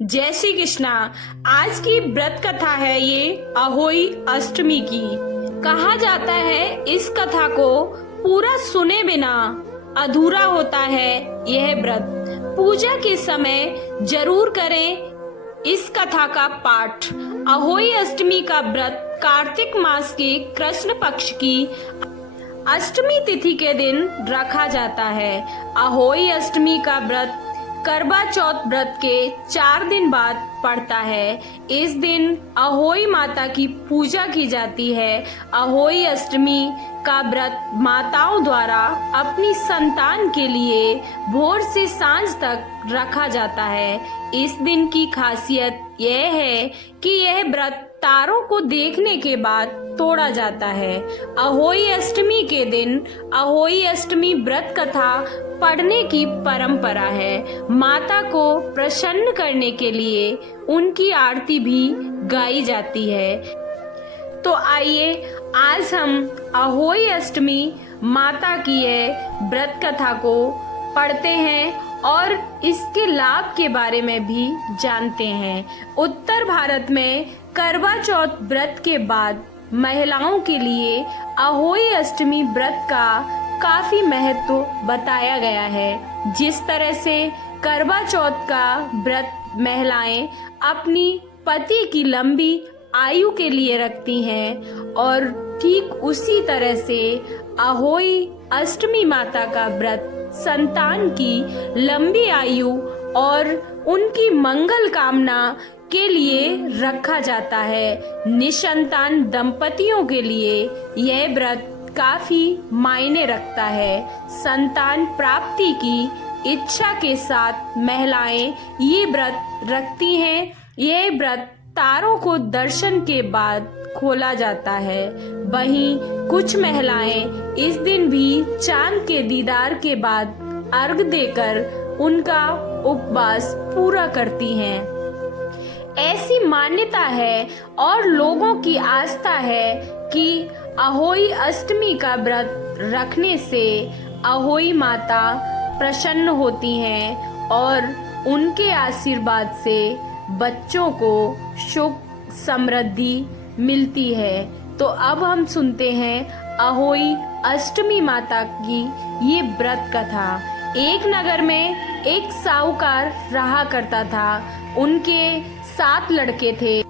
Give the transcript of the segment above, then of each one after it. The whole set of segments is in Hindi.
जय श्री कृष्णा। आज की व्रत कथा है ये अहोई अष्टमी की। कहा जाता है इस कथा को पूरा सुने बिना अधूरा होता है यह व्रत। पूजा के समय जरूर करें इस कथा का पाठ। अहोई अष्टमी का व्रत कार्तिक मास के कृष्ण पक्ष की अष्टमी तिथि के दिन रखा जाता है। अहोई अष्टमी का व्रत करवा चौथ व्रत के 4 दिन बाद पड़ता है। इस दिन अहोई माता की पूजा की जाती है। अहोई अष्टमी का व्रत माताओं द्वारा अपनी संतान के लिए भोर से सांझ तक रखा जाता है। इस दिन की खासियत यह है कि यह व्रत तारों को देखने के बाद तोड़ा जाता है। अहोई अष्टमी के दिन अहोई अष्टमी व्रत कथा पढ़ने की परंपरा है। माता को प्रसन्न करने के लिए उनकी आरती भी गाई जाती है। तो आइए आज हम अहोई अष्टमी माता की यह व्रत कथा को पढ़ते हैं और इसके लाभ के बारे में भी जानते हैं। उत्तर भारत में करवा चौथ व्रत के बाद महिलाओं के लिए अहोई अष्टमी व्रत का काफी महत्व बताया गया है। जिस तरह से करवा चौथ का व्रत महिलाएं अपनी पति की लंबी आयु के लिए रखती हैं और ठीक उसी तरह से अहोई अष्टमी माता का व्रत संतान की लंबी आयु और उनकी मंगल कामना के लिए रखा जाता है। निसंतान दंपतियों के लिए यह व्रत काफी मायने रखता है। संतान प्राप्ति की इच्छा के साथ महिलाएं ये व्रत रखती हैं। यह व्रत तारों को दर्शन के बाद खोला जाता है। वहीं कुछ महिलाएं इस दिन भी चांद के दीदार के बाद अर्घ देकर उनका उपवास पूरा करती हैं। ऐसी मान्यता है और लोगों की आस्था है कि अहोई अष्टमी का व्रत रखने से अहोई माता प्रसन्न होती हैं और उनके आशीर्वाद से बच्चों को सुख समृद्धि मिलती है। तो अब हम सुनते हैं अहोई अष्टमी माता की ये व्रत कथा। एक नगर में एक साहूकार रहा करता था। उनके 7 लड़के थे,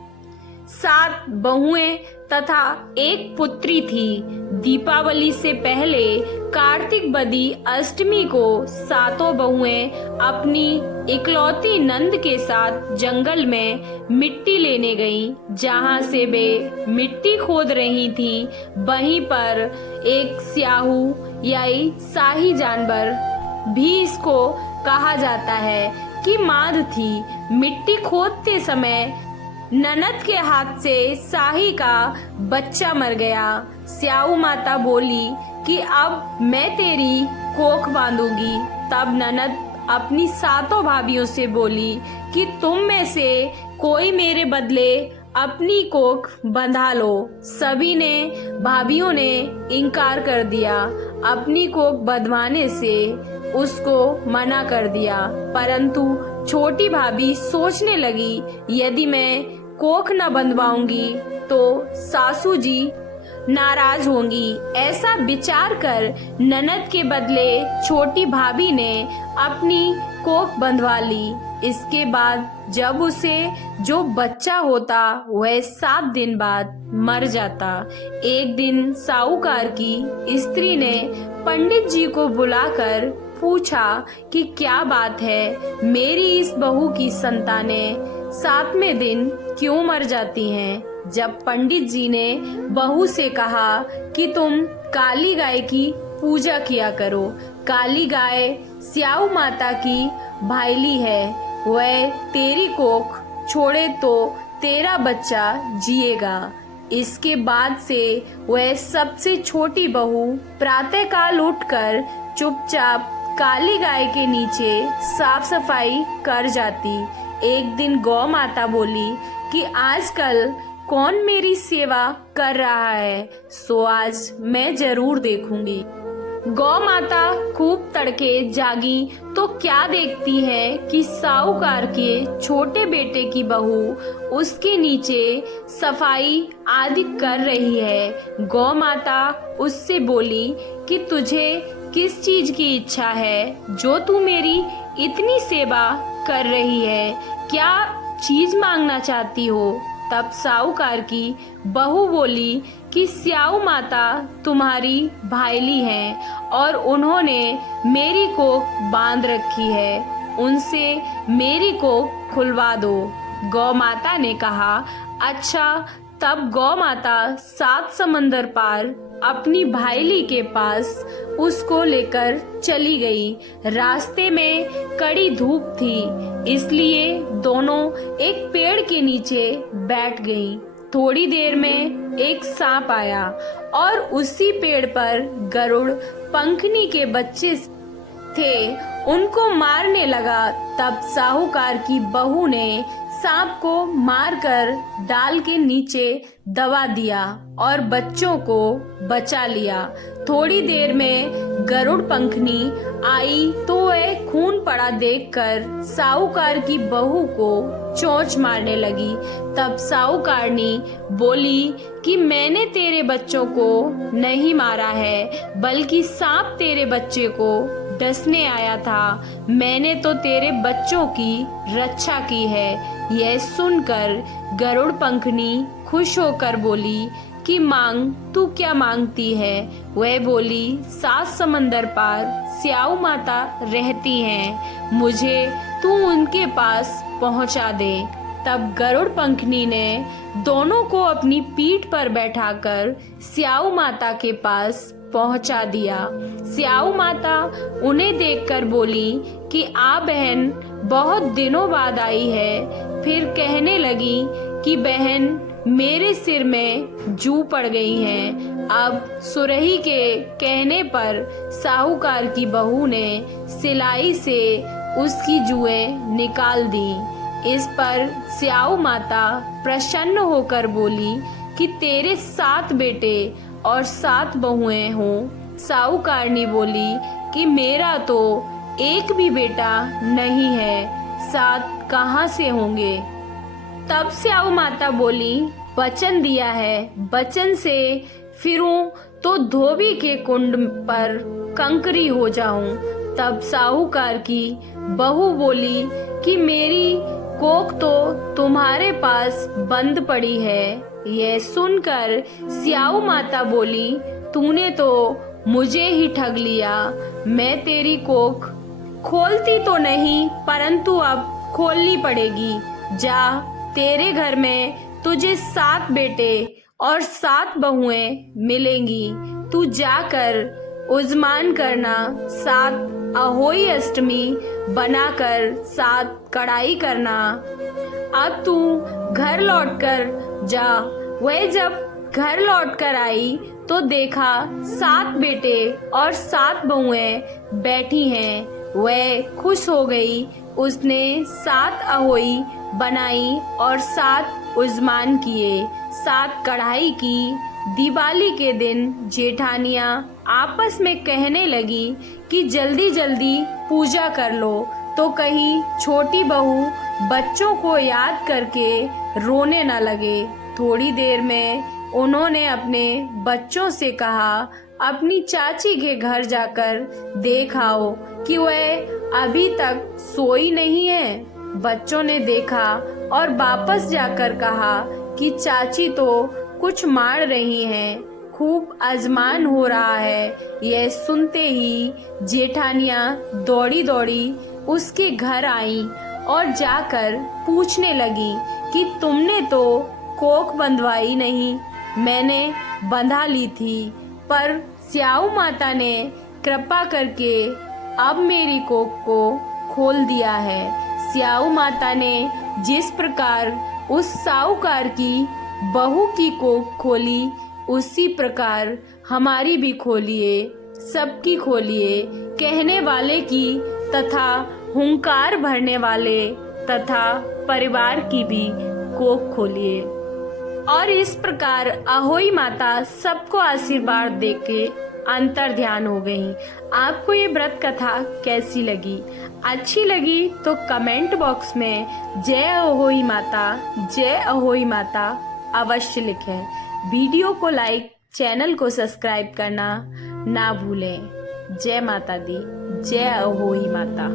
7 बहुएं तथा एक पुत्री थी। दीपावली से पहले कार्तिक बदी अष्टमी को 7 बहुएं अपनी इकलौती नंद के साथ जंगल में मिट्टी लेने गईं। जहां से वे मिट्टी खोद रही थीं, वहीं पर एक स्याहू या शाही जानवर भी इसको कहा जाता है कि माद थी। मिट्टी खोदते समय ननद के हाथ से शाही का बच्चा मर गया। स्याऊ माता बोली कि अब मैं तेरी कोख बांधूंगी। तब ननद अपनी 7 भाभियों से बोली कि तुम में से कोई मेरे बदले अपनी कोख बंधा लो। सभी ने भाभियों ने इनकार कर दिया। अपनी कोख बंधवाने से उसको मना कर दिया। परंतु छोटी भाभी सोचने लगी, यदि मैं कोख न बंधवाऊंगी तो सासू जी नाराज होंगी। ऐसा विचार कर ननद के बदले छोटी भाभी ने अपनी कोख बंधवा ली। इसके बाद जब उसे जो बच्चा होता वह 7 दिन बाद मर जाता। एक दिन साहूकार की स्त्री ने पंडित जी को बुलाकर पूछा कि क्या बात है, मेरी इस बहू की संतानें 7वें दिन क्यों मर जाती हैं। जब पंडित जी ने बहू से कहा कि तुम काली गाय की पूजा किया करो। काली गाय स्याऊ माता की भाईली है। वह तेरी कोख छोड़े तो तेरा बच्चा जिएगा। इसके बाद से वह सबसे छोटी बहू प्रातःकाल उठकर चुपचाप काली गाय के नीचे साफ सफाई कर जाती। एक दिन गौ माता बोली कि आजकल कौन मेरी सेवा कर रहा है, सो आज मैं जरूर देखूंगी। गौ माता खूब तड़के जागी तो क्या देखती है कि साहूकार के छोटे बेटे की बहू उसके नीचे सफाई आदि कर रही है। गौ माता उससे बोली कि तुझे किस चीज की इच्छा है जो तू मेरी इतनी सेवा कर रही है, क्या चीज मांगना चाहती हो? तब साहूकार की बहू बोली कि स्याऊ माता तुम्हारी भाईली हैं और उन्होंने मेरी कोख बांध रखी है, उनसे मेरी कोख खुलवा दो। गौ माता ने कहा, अच्छा। तब गौ माता 7 समंदर पार अपनी भाईली के पास उसको लेकर चली गई। रास्ते में कड़ी धूप थी, इसलिए दोनों एक पेड़ के नीचे बैठ गईं। थोड़ी देर में एक सांप आया और उसी पेड़ पर गरुड़ पंखनी के बच्चे थे, उनको मारने लगा। तब साहूकार की बहू ने सांप को मारकर डाल के नीचे दबा दिया और बच्चों को बचा लिया। थोड़ी देर में गरुड़ पंखनी आई तो वह खून पड़ा देखकर साहूकार की बहू को चोंच मारने लगी। तब साहूकारनी बोली कि मैंने तेरे बच्चों को नहीं मारा है, बल्कि सांप तेरे बच्चे को डसने आया था। मैंने तो तेरे बच्चों की रक्षा की है। यह सुनकर गरुड़ पंखनी खुश होकर बोली कि मांग, तू क्या मांगती है? वह बोली, 7 समंदर पार स्याऊ माता रहती हैं, मुझे तू उनके पास पहुंचा दे। तब गरुड़ पंखनी ने दोनों को अपनी पीठ पर बैठाकर स्याऊ माता के पास पहुंचा दिया। स्याऊ माता उन्हें देखकर बोली कि आ बहन, बहुत दिनों बाद आई है। फिर कहने लगी कि बहन, मेरे सिर में जू पड़ गई है। अब सुरही के कहने पर साहूकार की बहू ने सिलाई से उसकी जुएं निकाल दी। इस पर स्याऊ माता प्रसन्न होकर बोली कि तेरे 7 बेटे और 7 बहुएं हों। साहूकारनी बोली कि मेरा तो एक भी बेटा नहीं है, 7 कहाँ से होंगे? तब स्याऊ माता बोली, वचन दिया है, वचन से फिरूं तो धोबी के कुंड पर कंकरी हो जाऊं। तब साहूकार की बहू बोली कि मेरी कोख तो तुम्हारे पास बंद पड़ी है। यह सुनकर स्याऊ माता बोली, तूने तो मुझे ही ठग लिया। मैं तेरी कोख खोलती तो नहीं, परंतु अब खोलनी पड़ेगी। जा, तेरे घर में तुझे 7 बेटे और 7 बहुएं मिलेंगी। तू जाकर उजमान करना, 7 अहोई अष्टमी बनाकर 7 कढ़ाई करना। अब तू घर लौटकर जा। वह जब घर लौटकर आई तो देखा 7 बेटे और 7 बहुएं बैठी हैं। वह खुश हो गई। उसने 7 अहोई बनाई और 7 उजमान किए, 7 कढ़ाई की। दिवाली के दिन जेठानियां आपस में कहने लगी कि जल्दी जल्दी पूजा कर लो, तो कहीं छोटी बहू बच्चों को याद करके रोने न लगे। थोड़ी देर में उन्होंने अपने बच्चों से कहा, अपनी चाची के घर जाकर देख आओ कि वह अभी तक सोई नहीं है। बच्चों ने देखा और वापस जाकर कहा कि चाची तो कुछ मार रही हैं, खूब अजमान हो रहा है। यह सुनते ही जेठानियां दौड़ी दौड़ी उसके घर आईं और जाकर पूछने लगी कि तुमने तो कोख बंधवाई नहीं, मैंने बंधा ली थी, पर स्याऊ माता ने कृपा करके अब मेरी कोख को खोल दिया है। स्याऊ माता ने जिस प्रकार उस साहूकार की बहू की कोख खोली, उसी प्रकार हमारी भी खोलिए, सबकी खोलिए, कहने वाले की तथा हुंकार भरने वाले तथा परिवार की भी कोख खोलिए। और इस प्रकार अहोई माता सबको आशीर्वाद देके अंतर ध्यान हो गई। आपको ये व्रत कथा कैसी लगी? अच्छी लगी तो कमेंट बॉक्स में जय अहोई माता, जय अहोई माता अवश्य लिखें। वीडियो को लाइक, चैनल को सब्सक्राइब करना ना भूलें। जय माता दी, जय अहोई माता।